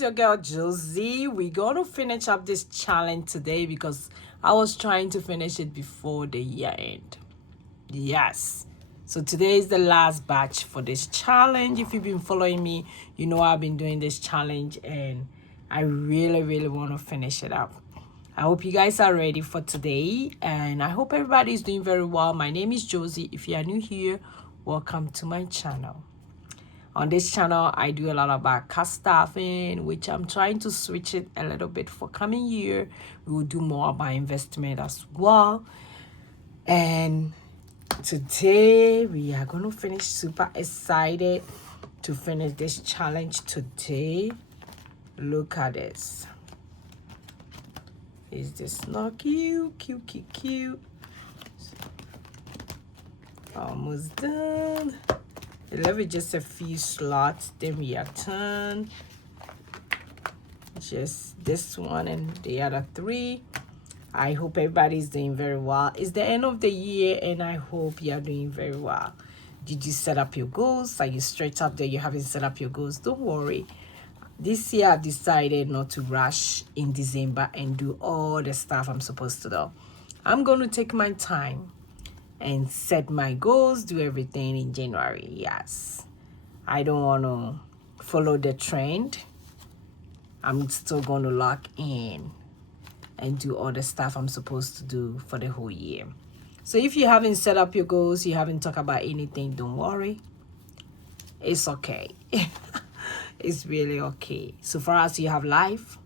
is your girl Josie. We're gonna finish up this challenge today because I was trying to finish it before the year end. Yes. So today is the last batch for this challenge. If you've been following me, you know I've been doing this challenge and I really want to finish it up. I hope you guys are ready for today and I hope everybody is doing very well. My name is Josie. If you are new here, welcome to my channel. On this channel, I do a lot about car staffing, which I'm trying to switch it a little bit for coming year. We will do more about investment as well. And today, we are going to finish. Super excited to finish this challenge today. Look at this. Is this not cute? Cute. Almost done. Left just a few slots, then we are done. Just this one and the other three. I hope everybody's doing very well. It's the end of the year and I hope you are doing very well. Did you set up your goals? Are you straight up there? You haven't set up your goals? Don't worry. This year I've decided not to rush in December and do all the stuff I'm supposed to do. I'm going to take my time and set my goals, do everything in January. Yes, I don't want to follow the trend. I'm still going to lock in and do all the stuff I'm supposed to do for the whole year. So if you haven't set up your goals, you haven't talked about anything, don't worry. It's okay. It's really okay. So far as you have life,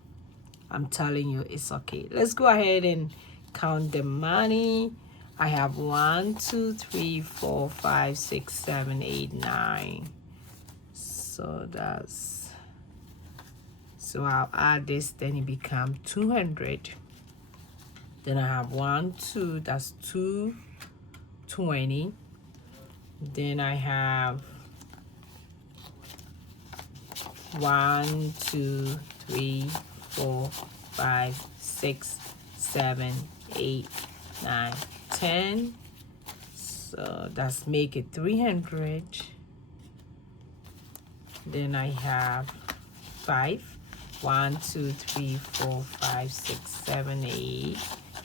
I'm telling you, it's okay. Let's go ahead and count the money. I have 1, 2, 3, 4, 5, 6, 7, 8, 9. So I'll add this, then it becomes 200. Then I have 1, 2, that's 220. Then I have 1, 2, 3, 4, 5, 6, 7, 8, 9, 10. So that's make it 300. Then I have 5. 1, 2, 3, 4, 5, 6, 7, 8,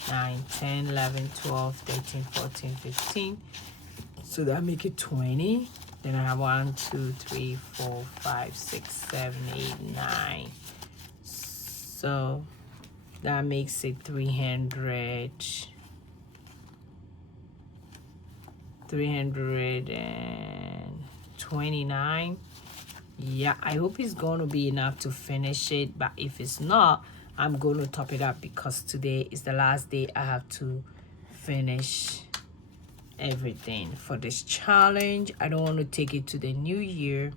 9, 10, 11, 12, 13, 14, 15. So that make it 20. Then I have 1, 2, 3, 4, 5, 6, 7, 8, 9. So that makes it 329. Yeah, I hope it's going to be enough to finish it, but if it's not, I'm going to top it up because today is the last day I have to finish everything for this challenge. I don't want to take it to the new year.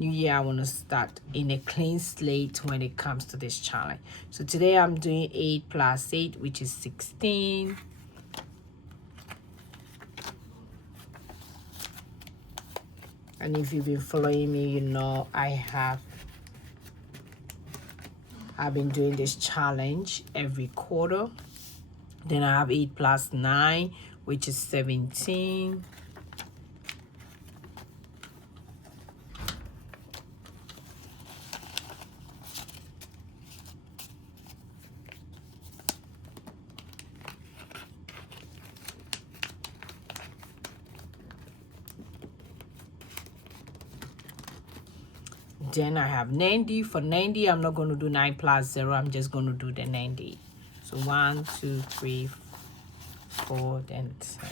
I want to start in a clean slate when it comes to this challenge. So today I'm doing 8 plus 8, which is 16. And if you've been following me, you know I've been doing this challenge every quarter. Then I have 8 plus 9, which is 17. Then I have 90. For 90, I'm not going to do 9 plus 0. I'm just going to do the 90. So 1, 2, 3, 4, then 10.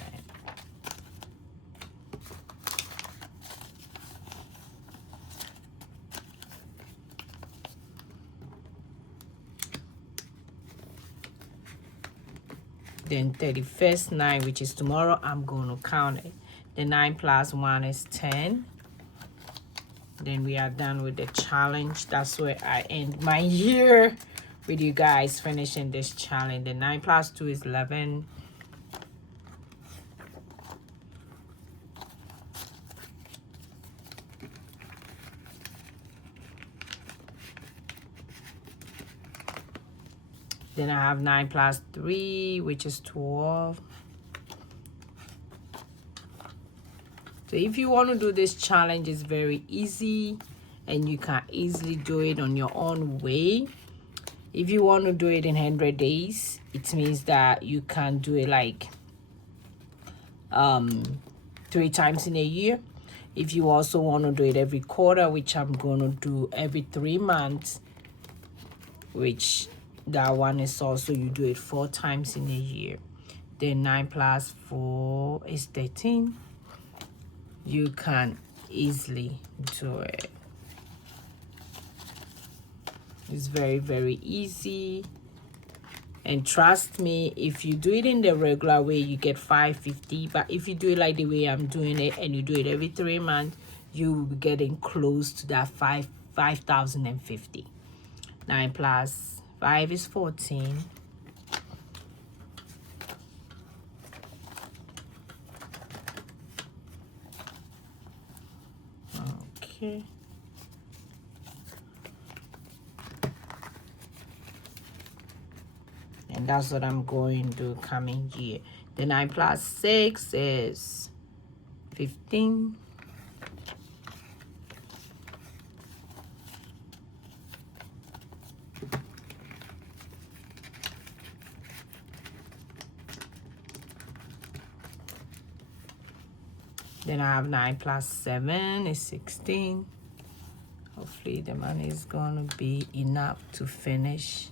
Then 31st 9, which is tomorrow, I'm going to count it. The 9 plus 1 is 10. Then we are done with the challenge. That's where I end my year with you guys finishing this challenge. The 9 plus 2 is 11. Then I have 9 plus 3, which is 12. So if you want to do this challenge, it's very easy and you can easily do it on your own way. If you want to do it in 100 days, it means that you can do it like 3 times in a year. If you also want to do it every quarter, which I'm going to do every 3 months, which that one is also you do it 4 times in a year. Then 9 plus 4 is 13. You can easily do it. It's very, very easy. And trust me, if you do it in the regular way, you get 550. But if you do it like the way I'm doing it, and you do it every 3 months, you will be getting close to that 5,050. 9 plus 5 is 14. Okay. And that's what I'm going to do coming year. The 9 plus 6 is 15. Then I have 9 plus 7 is 16. Hopefully the money is going to be enough to finish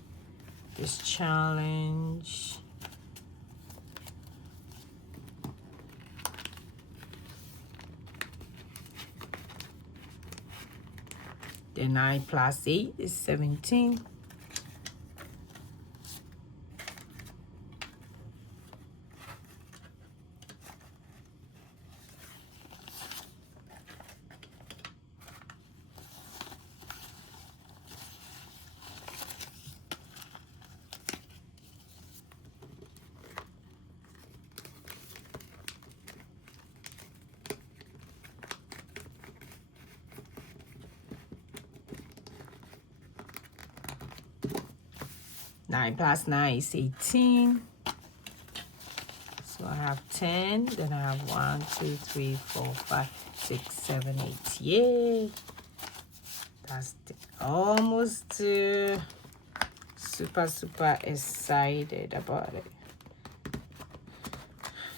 this challenge. Then 9 plus 8 is 17. Nine plus 9 is 18. So I have 10. Then I have 1, 2, 3, 4, 5, 6, 7, 8. Yay! That's almost super excited about it.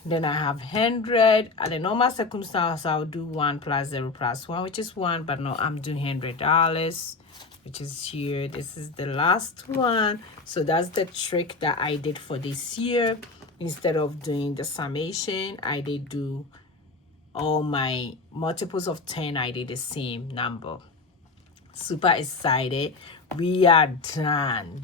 Then I have 100. At the normal circumstance, I'll do 1 plus 0 plus 1, which is 1. But no, I'm doing $100, which is here. This is the last one. So that's the trick that I did for this year. Instead of doing the summation, I did do all my multiples of 10. I did the same number. Super excited. We are done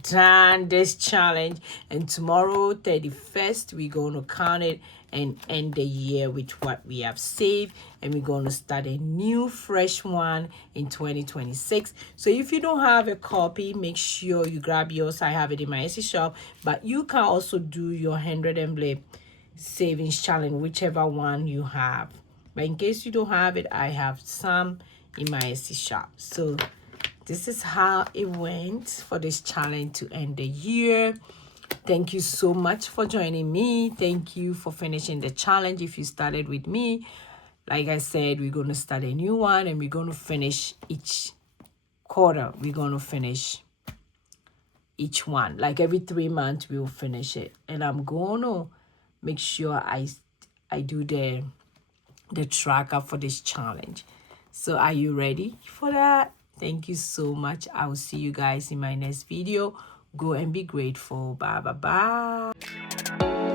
this challenge, and tomorrow 31st we're going to count it and end the year with what we have saved, and we're going to start a new fresh one in 2026. So if you don't have a copy, make sure you grab yours. I have it in my Etsy shop, but you can also do your 100 envelope savings challenge, whichever one you have. But in case you don't have it, I have some in my Etsy shop. So this is how it went for this challenge to end the year. Thank you so much for joining me. Thank you for finishing the challenge. If you started with me, like I said, we're going to start a new one, and we're going to finish each quarter. We're going to finish each one. Like every 3 months, we will finish it. And I'm going to make sure I do the tracker for this challenge. So are you ready for that? Thank you so much. I will see you guys in my next video. Go and be grateful. Bye, bye, bye.